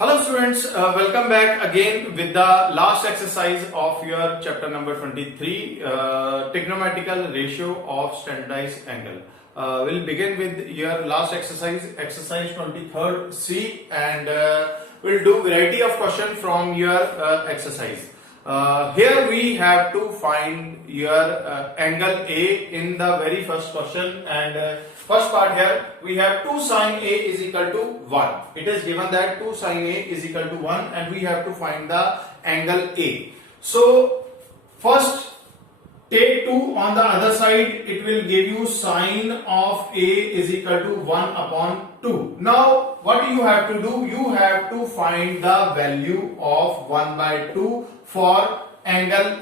Hello students, welcome back again with the last exercise of your chapter number 23, trigonometrical ratio of standardized angle. We'll begin with your last exercise 23rd C, and we'll do variety of question from your exercise. Here we have to find your angle A in the very first question, and first part here we have 2 sin A is equal to 1. It is given that 2 sin A is equal to 1 and we have to find the angle A. So first take 2 on the other side, it will give you sine of A is equal to 1 upon 2. Now what you have to do, you have to find the value of 1 by 2 for angle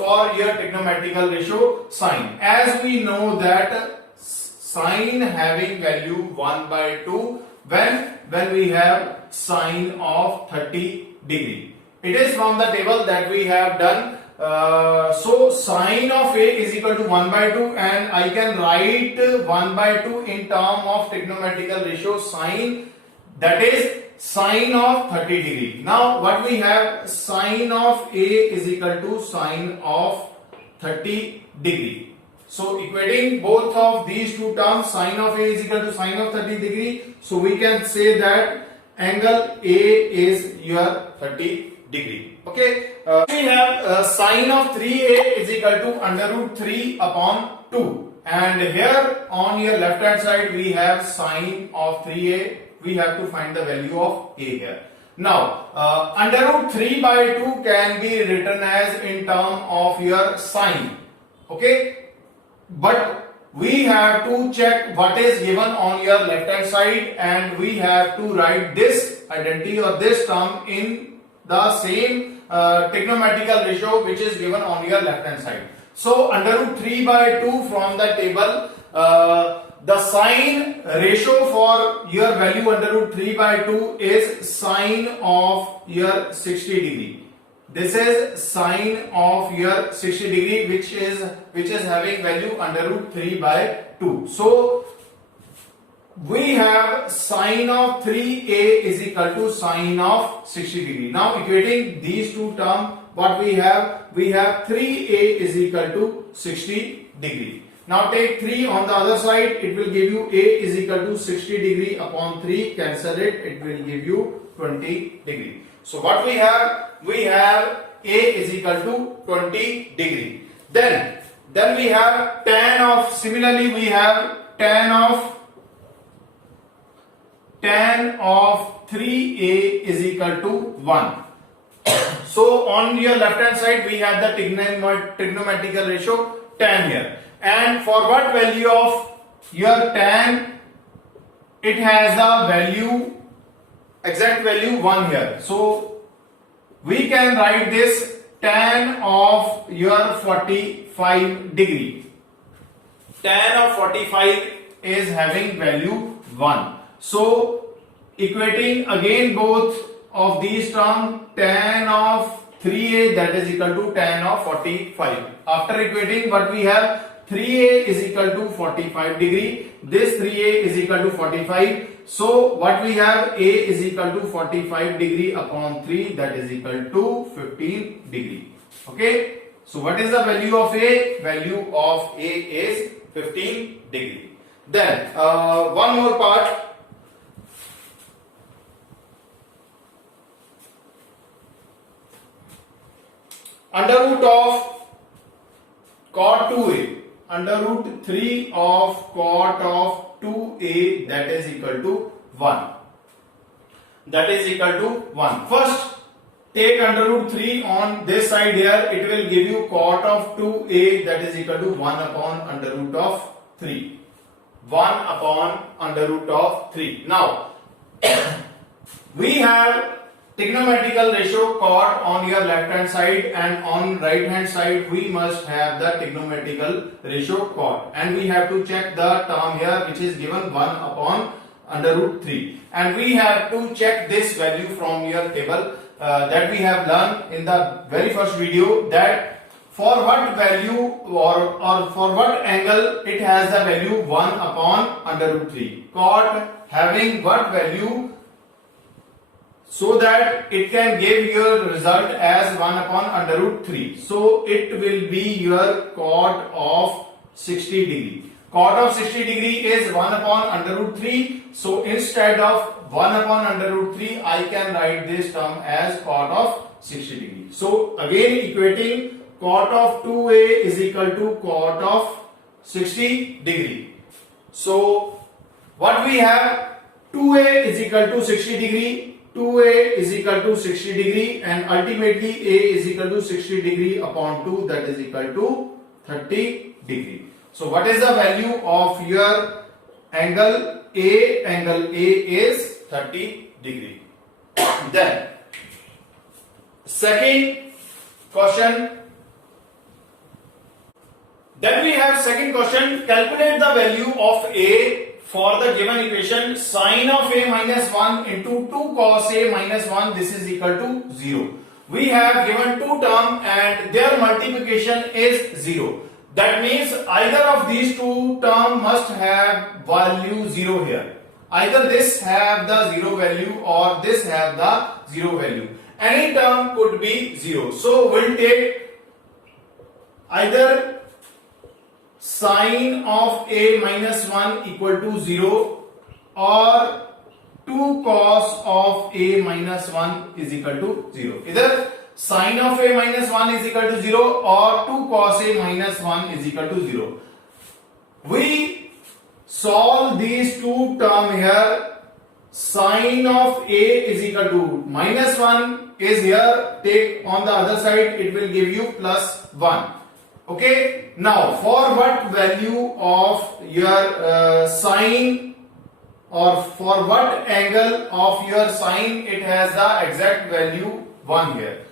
for your trigonometrical ratio sine. As we know that sine having value 1 by 2 when we have sine of 30 degree. It is from the table that we have done. So sine of A is equal to 1 by 2, and I can write 1 by 2 in term of trigonometrical ratio sine, that is sine of 30 degree. Now what we have, sine of A is equal to sine of 30 degree. So equating both of these two terms, sine of A is equal to sine of 30 degree. So we can say that angle A is your 30 degree. Okay. We have sine of 3A is equal to under root 3 upon 2. And here on your left hand side we have sine of 3A. We have to find the value of A here. Now under root 3 by 2 can be written as in term of your sine. Okay. But we have to check what is given on your left hand side, and we have to write this identity or this term in the same trigonometrical ratio which is given on your left hand side. So under root 3 by 2 from the table, the sine ratio for your value under root 3 by 2 is sine of your 60 degree. This is sine of your 60 degree which is having value under root 3 by 2. So we have sine of 3A is equal to sine of 60 degree. Now equating these two terms, what we have 3A is equal to 60 degree. Now take 3 on the other side, it will give you A is equal to 60 degree upon 3, cancel it will give you 20 degree. So what we have A is equal to 20 degree. Then we have tan of, similarly we have tan of 3A is equal to 1. So on your left hand side we have the trigonometrical ratio tan here. And for what value of your tan, it has a value, exact value 1 here. So we can write this tan of your 45 degree. Tan of 45 is having value 1. So equating again both of these terms, tan of 3A that is equal to tan of 45. After equating, what we have, 3A is equal to 45 degree. This 3A is equal to 45. So what we have, A is equal to 45 degree upon 3, that is equal to 15 degree. Okay. So what is the value of A? Value of A is 15 degree. Then one more part. Under root of cot 2A, under root 3 of cot of 2A, that is equal to 1. That is equal to 1. First, take under root 3 on this side here, it will give you cot of 2A, that is equal to 1 upon under root of 3. 1 upon under root of 3. Now, we have trigonometrical ratio cot on your left hand side, and on right hand side we must have the trigonometrical ratio cot, and we have to check the term here which is given 1 upon under root 3, and we have to check this value from your table that we have learned in the very first video, that for what value or for what angle it has the value 1 upon under root 3. Cot having what value? so that it can give your result as 1 upon under root 3. So it will be your cot of 60 degree. Cot of 60 degree is 1 upon under root 3. So instead of 1 upon under root 3, I can write this term as cot of 60 degree. So again equating cot of 2a is equal to cot of 60 degree. So what we have, 2a is equal to 60 degree, 2a is equal to 60 degree, and ultimately a is equal to 60 degree upon 2, that is equal to 30 degree. So what is the value of your angle A? Angle A is 30 degree. Then second question. Then we have second question. Calculate the value of A for the given equation. Sine of A minus 1 into 2 cos A minus 1. This is equal to 0. We have given two terms and their multiplication is 0. That means either of these two terms must have value 0 here. Either this have the 0 value or this have the 0 value. Any term could be 0. So we'll take either sine of A minus 1 equal to 0 or 2 cos of A minus 1 is equal to 0. Either sine of A minus 1 is equal to 0 or 2 cos A minus 1 is equal to 0. We solve these two terms here. Sine of A is equal to minus 1 is here. Take on the other side, it will give you plus 1. Okay. Now for what value of your sine, or for what angle of your sine it has the exact value 1 here.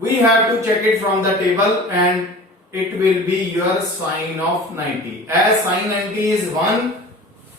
We have to check it from the table and it will be your sine of 90. As sine 90 is 1,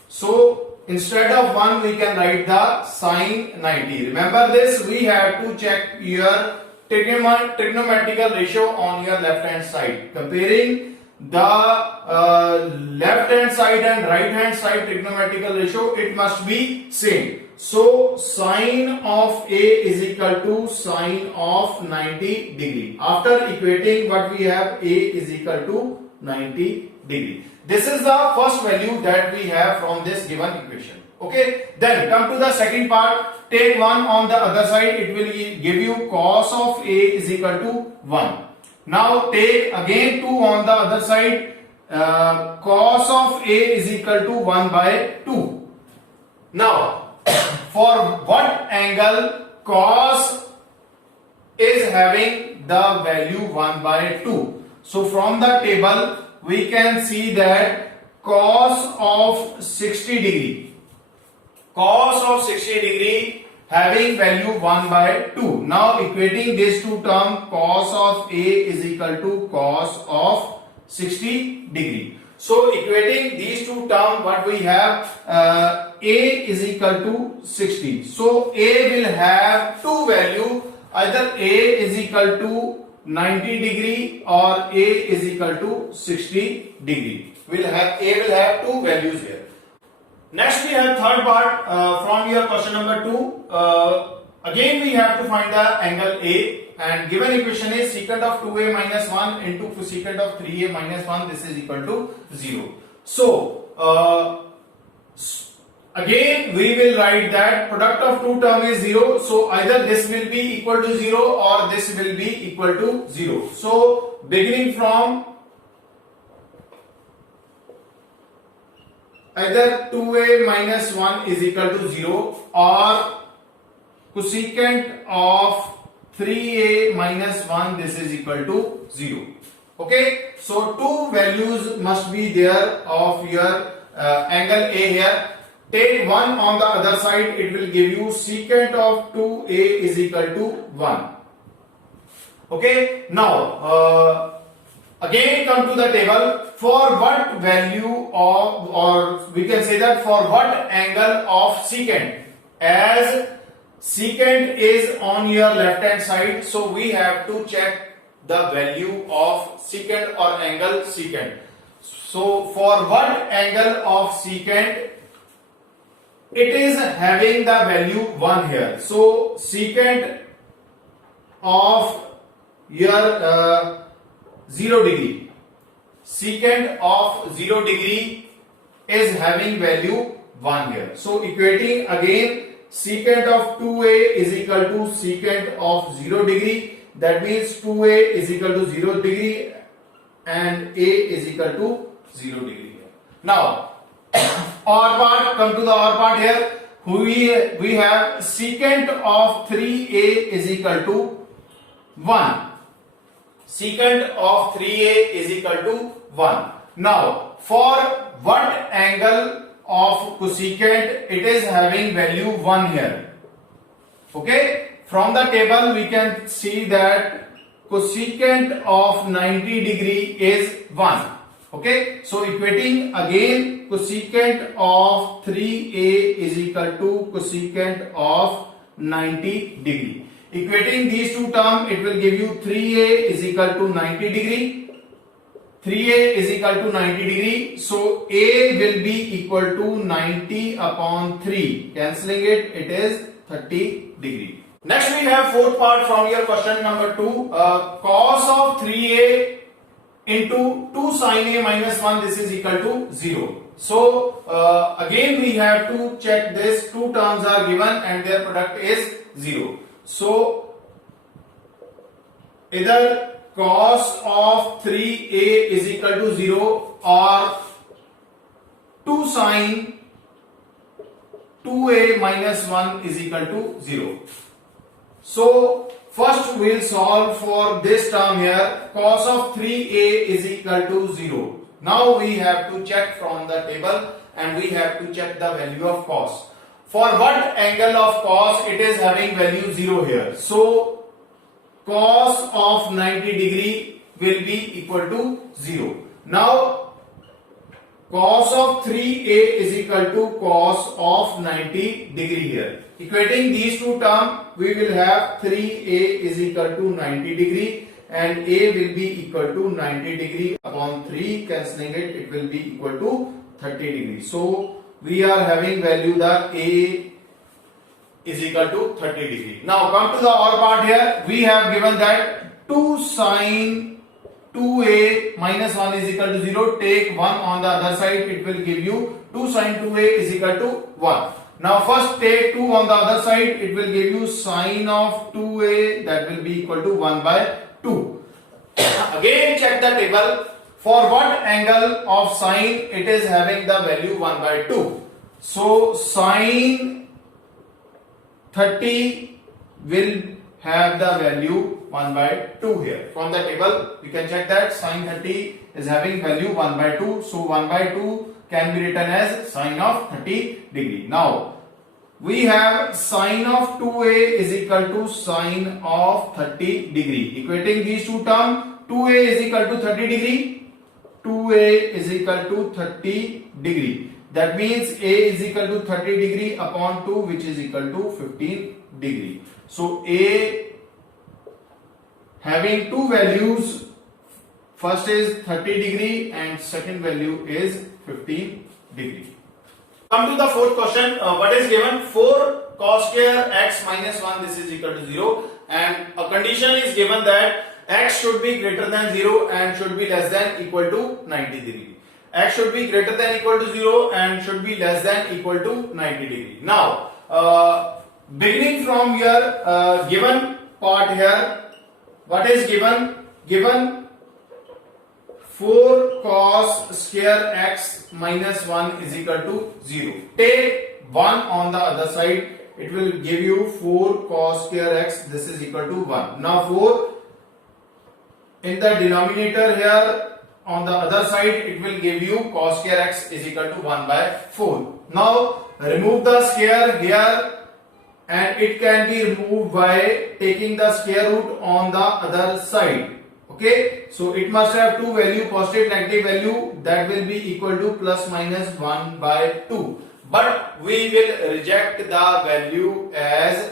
so instead of 1 we can write the sine 90. Remember this, we have to check your trigonometrical ratio on your left hand side. Comparing the left hand side and right hand side trigonometrical ratio, it must be same. So sine of A is equal to sine of 90 degree. After equating what we have, A is equal to 90 degree. This is the first value that we have from this given equation. Okay. Then come to the second part. Take 1 on the other side. It will give you cos of A is equal to 1. Now take again 2 on the other side. Cos of A is equal to 1 by 2. Now for what angle cos is having the value 1 by 2? So from the table we can see that cos of 60 degree, cos of 60 degree having value 1 by 2. Now equating these two terms, cos of A is equal to cos of 60 degree. So equating these two terms, what we have, A is equal to 60. So A will have two value, either A is equal to 90 degree or A is equal to 60 degree. A will have two values here. Next we have third part from your question number 2. Again we have to find the angle A, and given equation is secant of 2a minus 1 into secant of 3a minus 1, this is equal to 0. So again we will write that product of two term is 0, so either this will be equal to 0 or this will be equal to 0. So beginning from either 2a minus 1 is equal to 0 or cosecant of 3a minus 1, this is equal to 0. Okay, so two values must be there of your angle A here. Take 1 on the other side, it will give you secant of 2a is equal to 1. Okay, now again come to the table. For what value of, or we can say that for what angle of secant, as secant is on your left hand side, so we have to check the value of secant or angle secant. So for what angle of secant it is having the value 1 here. So secant of your 0 degree, secant of 0 degree is having value 1 here. So equating again, secant of 2a is equal to secant of 0 degree. That means 2a is equal to 0 degree and a is equal to 0 degree here. Now OR part, come to the OR part here. We have secant of 3a is equal to 1. Secant of 3a is equal to 1. Now for what angle of cosecant it is having value 1 here. Okay, from the table we can see that cosecant of 90 degree is 1. Okay, so equating again, cosecant of 3a is equal to cosecant of 90 degree. Equating these two terms, it will give you 3a is equal to 90 degree. 3a is equal to 90 degree. So a will be equal to 90 upon 3. Cancelling it, it is 30 degree. Next we have fourth part from your question number 2. Cos of 3a into 2 sin a minus 1, this is equal to 0. So again we have to check this. Two terms are given and their product is 0. So either cos of 3a is equal to 0 or 2 sin 2a minus 1 is equal to 0. So first we will solve for this term here. Cos of 3a is equal to 0. Now we have to check from the table and we have to check the value of cos. For what angle of cos it is having value 0 here. So cos of 90 degree will be equal to 0. Now cos of 3a is equal to cos of 90 degree here. Equating these two terms, we will have 3a is equal to 90 degree and a will be equal to 90 degree upon 3. Cancelling it, it will be equal to 30 degree. So we are having value that a is equal to 30 degree. Now come to the OR part here. We have given that 2 sin 2a minus 1 is equal to 0. Take 1 on the other side, it will give you 2 sin 2a is equal to 1. Now first take 2 on the other side, it will give you sine of 2a, that will be equal to 1 by 2. Again check the table. For what angle of sine it is having the value 1 by 2. So sine 30 will have the value 1 by 2 here. From the table we can check that sine 30 is having value 1 by 2. So 1 by 2 can be written as sine of 30 degree. Now we have sine of 2a is equal to sine of 30 degree. Equating these two terms, 2a is equal to 30 degree, 2a is equal to 30 degree. That means a is equal to 30 degree upon 2, which is equal to 15 degree. So a having two values, first is 30 degree and second value is 15 degree. Come to the fourth question. What is given? 4 cos square x minus 1, this is equal to 0, and a condition is given that x should be greater than 0 and should be less than equal to 90 degree. X should be greater than equal to 0 and should be less than equal to 90 degree. Now beginning from your given part here, what is given? Given 4 cos square x minus 1 is equal to 0. Take 1 on the other side, it will give you 4 cos square x, this is equal to 1. Now 4 in the denominator here, on the other side it will give you cos square x is equal to 1 by 4. Now remove the square here and it can be removed by taking the square root on the other side. Okay, so it must have two value, positive negative value, that will be equal to plus minus 1 by 2. But we will reject the value as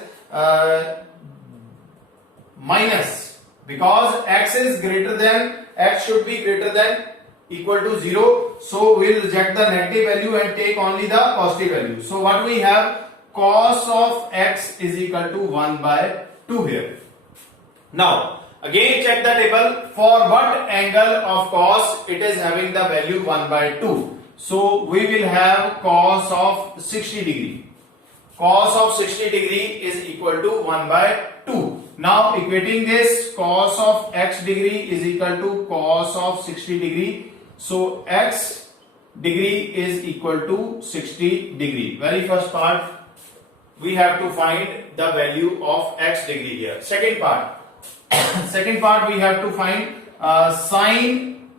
minus, because x is greater than, x should be greater than equal to 0. So we will reject the negative value and take only the positive value. So what we have, cos of x is equal to 1 by 2 here. Now again check the table. For what angle of cos it is having the value 1 by 2. So we will have cos of 60 degree. Cos of 60 degree is equal to 1 by 2. Now equating this, cos of x degree is equal to cos of 60 degree. So x degree is equal to 60 degree. Very first part, we have to find the value of x degree here. Second part, we have to find sin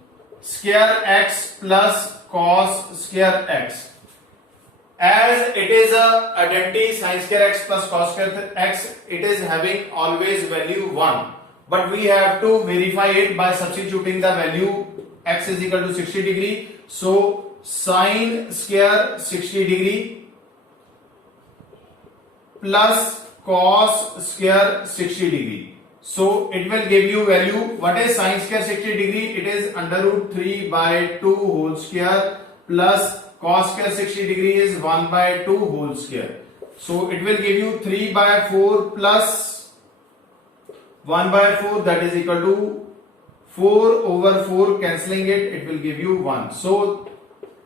square x plus cos square x. As it is a identity, sin square x plus cos square x, it is having always value 1. But we have to verify it by substituting the value x is equal to 60 degree. So sin square 60 degree plus cos square 60 degree. So it will give you value. What is sin square 60 degree? It is under root 3 by 2 whole square plus cos square 60 degree is 1 by 2 whole square. So it will give you 3 by 4 plus 1 by 4, that is equal to 4 over 4, cancelling it will give you 1. So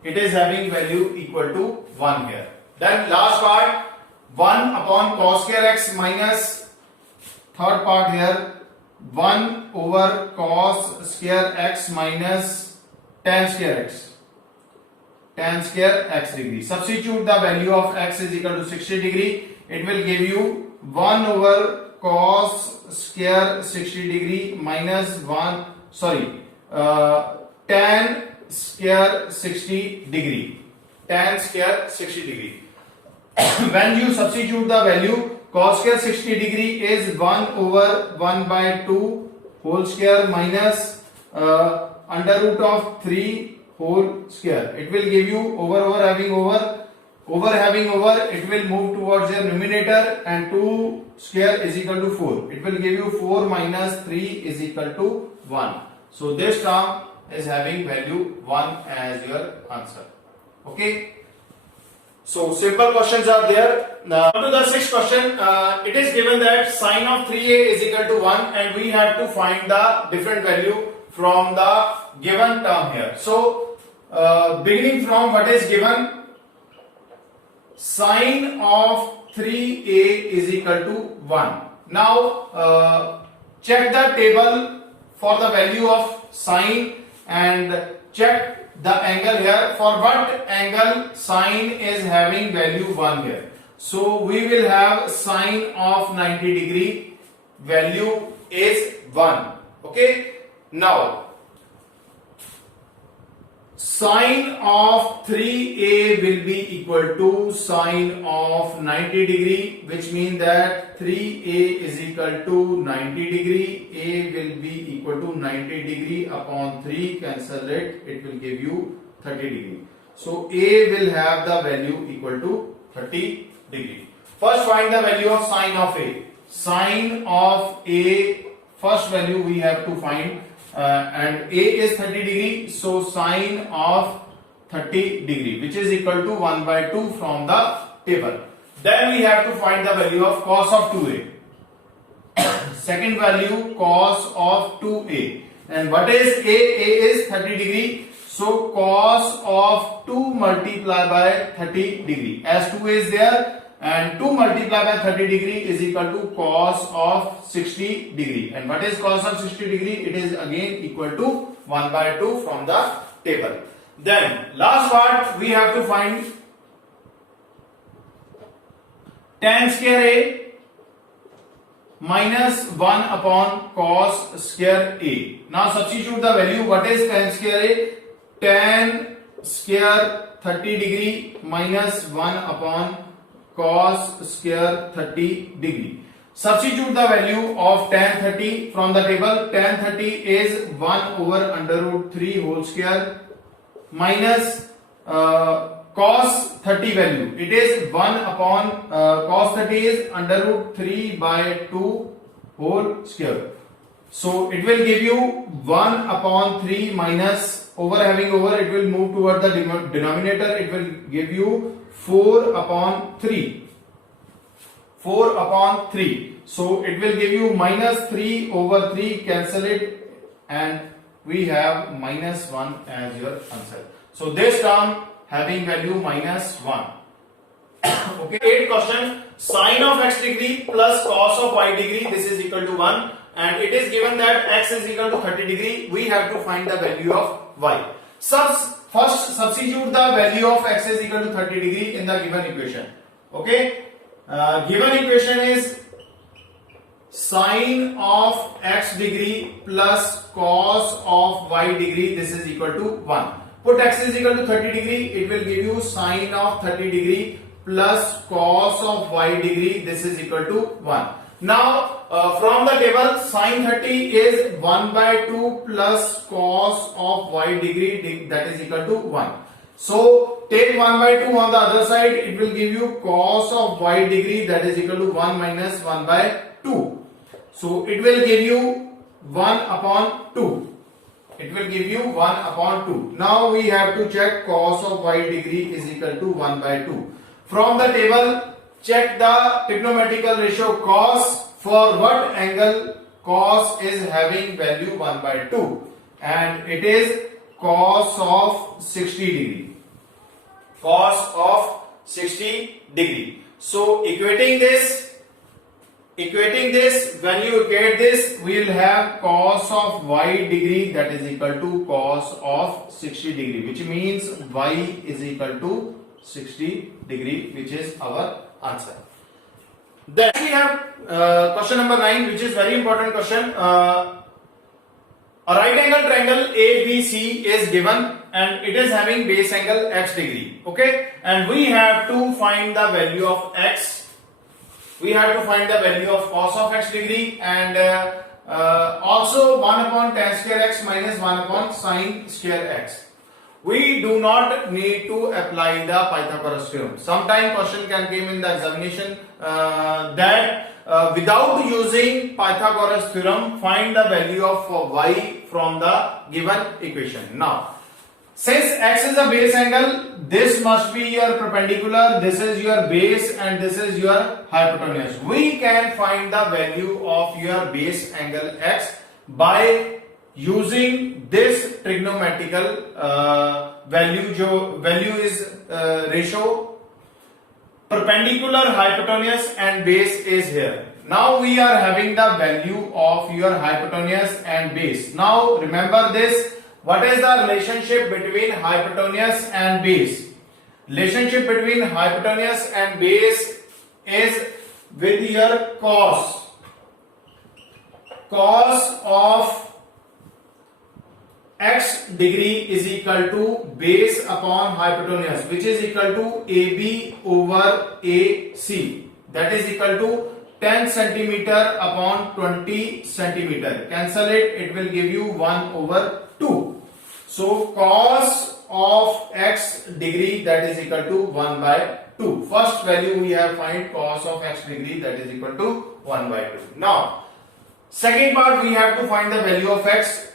it is having value equal to 1 here. Then last part, 1 upon cos square x minus third part here, 1 over cos square x minus tan square x. Tan square x degree. Substitute the value of x is equal to 60 degree. It will give you 1 over cos square 60 degree minus tan square 60 degree. Tan square 60 degree. When you substitute the value, cos square 60 degree is 1 over 1 by 2 whole square minus under root of 3 whole square. It will give you over having over, it will move towards your numerator, and 2 square is equal to 4. It will give you 4 minus 3 is equal to 1. So this term is having value 1 as your answer. Okay. So simple questions are there. Now to the sixth question, it is given that sine of 3a is equal to 1 and we have to find the different value from the given term here. So beginning from what is given, sine of 3a is equal to 1. Now check the table for the value of sine and check the angle here. For what angle sine is having value 1 here? So we will have sine of 90 degree, value is 1. Okay. Now sine of 3a will be equal to sine of 90 degree, which means that 3a is equal to 90 degree. A will be equal to 90 degree upon 3, cancel it, it will give you 30 degree. So a will have the value equal to 30 degree. First find the value of sine of a. Sine of a, first value we have to find. And a is 30 degree, so sine of 30 degree, which is equal to 1 by 2 from the table. Then we have to find the value of cos of 2a. Second value, cos of 2a. And what is a? A is 30 degree, so cos of 2 multiplied by 30 degree. As 2a is there, and 2 multiplied by 30 degree is equal to cos of 60 degree. And what is cos of 60 degree? It is again equal to 1 by 2 from the table. Then last part we have to find tan square a minus 1 upon cos square a. Now substitute the value. What is tan square a? Tan square 30 degree minus 1 upon cos square 30 degree. Substitute the value of tan 30 from the table. Tan 30 is 1 over under root 3 whole square minus cos 30 value. It is 1 upon cos 30 is under root 3 by 2 whole square. So it will give you 1 upon 3 minus over having over, it will move toward the denominator. It will give you 4 upon 3. 4 upon 3. So it will give you minus 3 over 3, cancel it, and we have minus 1 as your answer. So this term having value minus 1. Okay, 8th question, sine of x degree plus cos of y degree, this is equal to 1, and it is given that x is equal to 30 degree. We have to find the value of y. First substitute the value of x is equal to 30 degree in the given equation. Okay, given equation is sine of x degree plus cos of y degree, this is equal to 1. Put x is equal to 30 degree, it will give you sine of 30 degree plus cos of y degree, this is equal to 1. Now from the table, sine 30 is 1 by 2 plus cos of y degree, that is equal to 1. So take 1 by 2 on the other side, it will give you cos of y degree, that is equal to 1 minus 1 by 2. So it will give you 1 upon 2. It will give you 1 upon 2. Now we have to check cos of y degree is equal to 1 by 2. From the table, check the trigonometrical ratio cos. For what angle cos is having value 1 by 2, and it is cos of 60 degree. Cos of 60 degree. So equating this, when you equate this, we will have cos of y degree, that is equal to cos of 60 degree, which means y is equal to 60 degree, which is our answer. Then we have question number 9, which is very important question. A right angle triangle ABC is given and it is having base angle x degree. Okay, and we have to find the value of x. We have to find the value of cos of x degree, and also 1 upon tan square x minus 1 upon sin square x. We do not need to apply the Pythagoras theorem. Sometime question can come in the examination that without using Pythagoras theorem, find the value of y from the given equation. Now, since x is a base angle, this must be your perpendicular, this is your base, and this is your hypotenuse. We can find the value of your base angle x by using this trigonometrical value is ratio, perpendicular, hypotenuse, and base is here. Now we are having the value of your hypotenuse and base. Now remember this, what is the relationship between hypotenuse and base? Relationship between hypotenuse and base is with your cos of x degree is equal to base upon hypotenuse, which is equal to AB over AC, that is equal to 10 centimeter upon 20 centimeter. Cancel it, it will give you 1 over 2. So cos of x degree, that is equal to 1 by 2. First value we have find cos of x degree, that is equal to 1 by 2. Now second part, we have to find the value of x.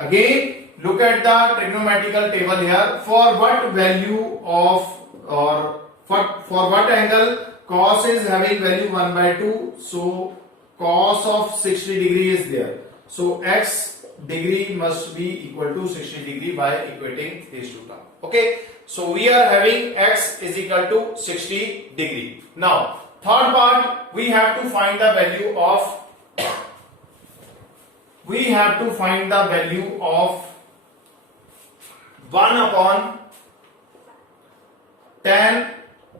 Again, look at the trigonometrical table here. For what value of, or for what angle cos is having value 1 by 2, so cos of 60 degree is there. So x degree must be equal to 60 degree by equating these two terms. Okay, so we are having x is equal to 60 degree. Now third part, we have to find the value of 1 upon tan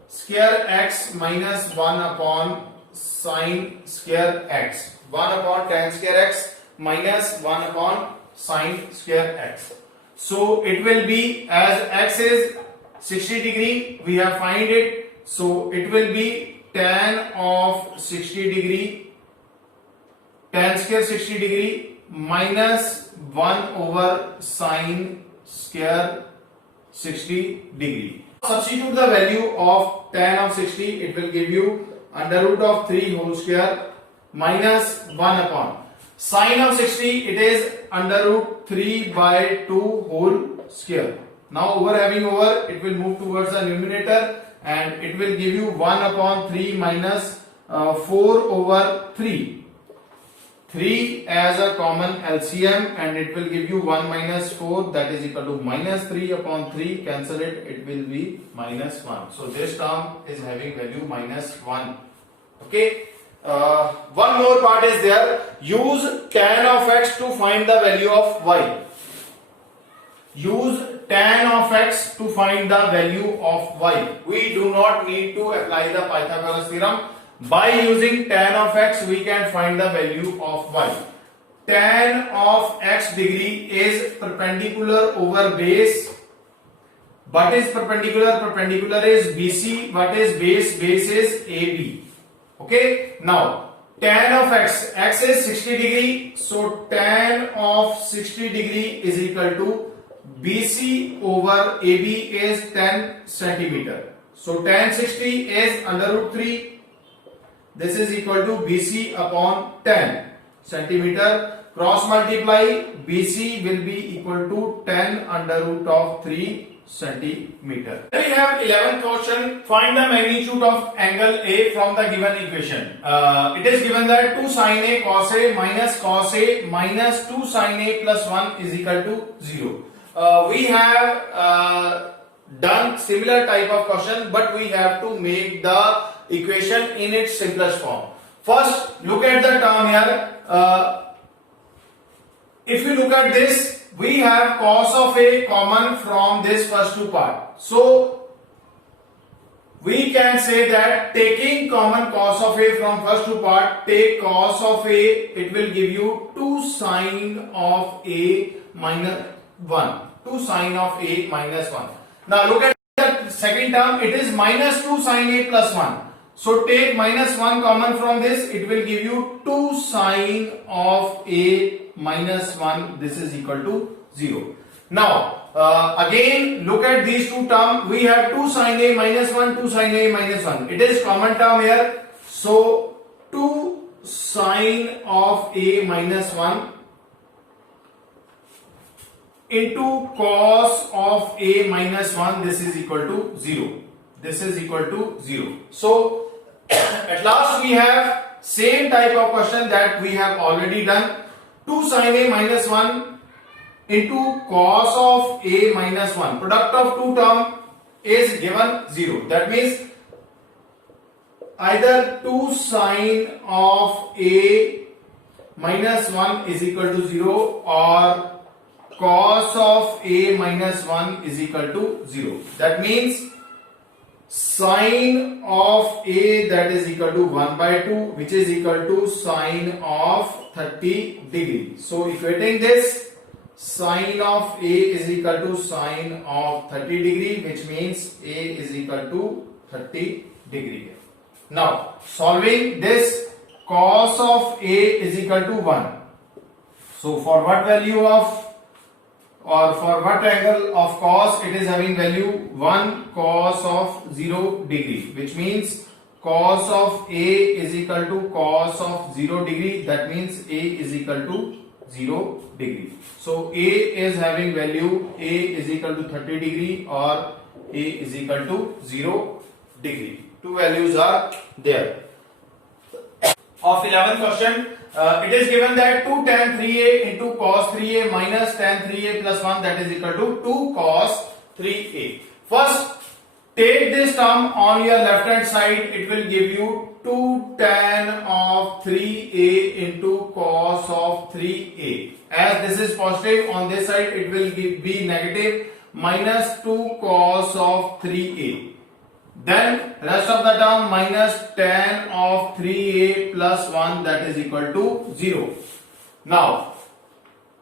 square x minus 1 upon sin square x. 1 upon tan square x minus 1 upon sin square x. So it will be, as x is 60 degree, we have find it, so it will be tan of 60 degree, tan square 60 degree minus 1 over sin square 60 degree. Substitute the value of tan of 60, it will give you under root of 3 whole square minus 1 upon. Sine of 60, it is under root 3 by 2 whole square. Now over having over, it will move towards the numerator and it will give you 1 upon 3 minus 4 over 3. 3 as a common LCM and it will give you 1 minus 4, that is equal to minus 3 upon 3. Cancel it, it will be minus 1. So this term is having value minus 1. Okay. One more part is there. Use tan of x to find the value of y. Use tan of x to find the value of y. We do not need to apply the Pythagoras theorem. By using tan of x, we can find the value of y. Tan of x degree is perpendicular over base. What is perpendicular? Perpendicular is BC. What is base? Base is AB. Okay. Now tan of x, x is 60 degree. So tan of 60 degree is equal to BC over AB is 10 centimeter. So tan 60 is under root 3. This is equal to BC upon 10 centimeter. Cross multiply, BC will be equal to 10 under root of 3 centimeter. Then we have 11th question. Find the magnitude of angle A from the given equation. It is given that 2 sin A cos A minus 2 sin A plus 1 is equal to 0. We have done similar type of question, but we have to make the equation in its simplest form. First, look at the term here. If you look at this, we have cos of A common from this first two part. So we can say that taking common cos of A from first two part, take cos of A, it will give you 2 sin of A minus 1. 2 sin of A minus 1. Now look at the second term, it is minus 2 sin A plus 1. So take minus 1 common from this, it will give you 2 sin of A minus 1. This is equal to 0. Now again look at these two terms. We have 2 sin A minus 1, 2 sin A minus 1. It is common term here. So 2 sin of A minus 1 into cos of A minus 1. This is equal to 0. This is equal to 0. So at last we have same type of question that we have already done. 2 sin A minus 1 into cos of A minus 1. Product of two term is given 0. That means either 2 sin of A minus 1 is equal to 0 or cos of A minus 1 is equal to 0. That means sine of A, that is equal to 1 by 2, which is equal to sine of 30 degree. So equating this, sine of A is equal to sine of 30 degree, which means A is equal to 30 degree. Now solving this, cos of A is equal to 1. So for what value of or for what angle of cos, it is having value 1 cos of 0 degree, which means cos of A is equal to cos of 0 degree. That means A is equal to 0 degree. So A is having value, A is equal to 30 degree or A is equal to 0 degree. Two values are there. Of 11th question, it is given that 2 tan 3a into cos 3a minus tan 3a plus 1, that is equal to 2 cos 3a. First, take this term on your left hand side, it will give you 2 tan of 3a into cos of 3a. As this is positive, on this side it will be negative, minus 2 cos of 3a. Then rest of the term minus tan of 3a plus 1, that is equal to 0. Now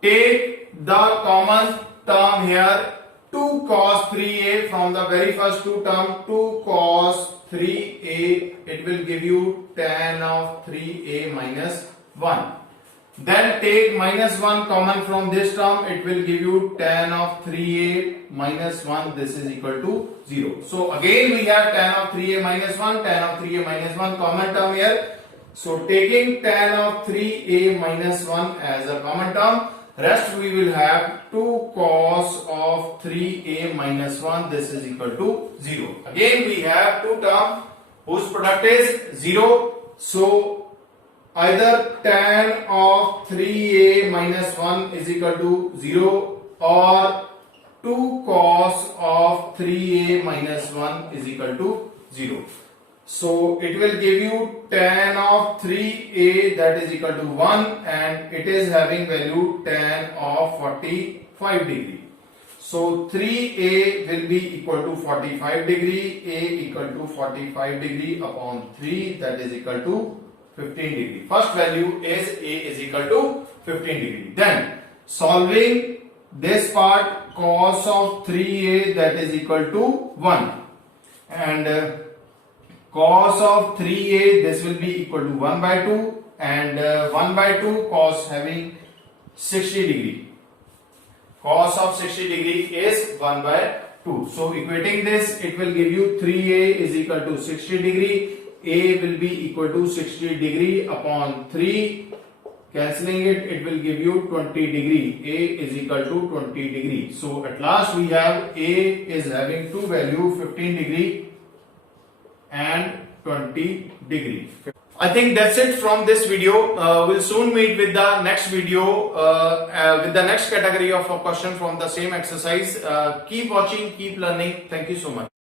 take the common term here, 2 cos 3a from the very first two term, 2 cos 3a, it will give you tan of 3a minus 1. Then take minus 1 common from this term, it will give you tan of 3a minus 1, this is equal to 0. So again we have tan of 3a minus 1, tan of 3a minus 1 common term here. So taking tan of 3a minus 1 as a common term, rest we will have 2 cos of 3a minus 1. This is equal to 0. Again we have two terms whose product is 0. So either tan of 3a minus 1 is equal to 0 or 2 cos of 3a minus 1 is equal to 0. So it will give you tan of 3a that is equal to 1 and it is having value tan of 45 degree. So 3a will be equal to 45 degree, a equal to 45 degree upon 3 that is equal to 15 degree. First value is a is equal to 15 degree. Then solving this part, cos of 3a that is equal to 1 and cos of 3a this will be equal to 1 by 2 and 1 by 2 cos having 60 degree. Cos of 60 degree is 1 by 2. So equating this, it will give you 3a is equal to 60 degree. A will be equal to 60 degree upon 3. Cancelling it, it will give you 20 degree. A is equal to 20 degree. So at last we have A is having two value 15 degree and 20 degree. I think that's it from this video. We'll soon meet with the next video with the next category of a question from the same exercise. Keep watching, keep learning. Thank you so much.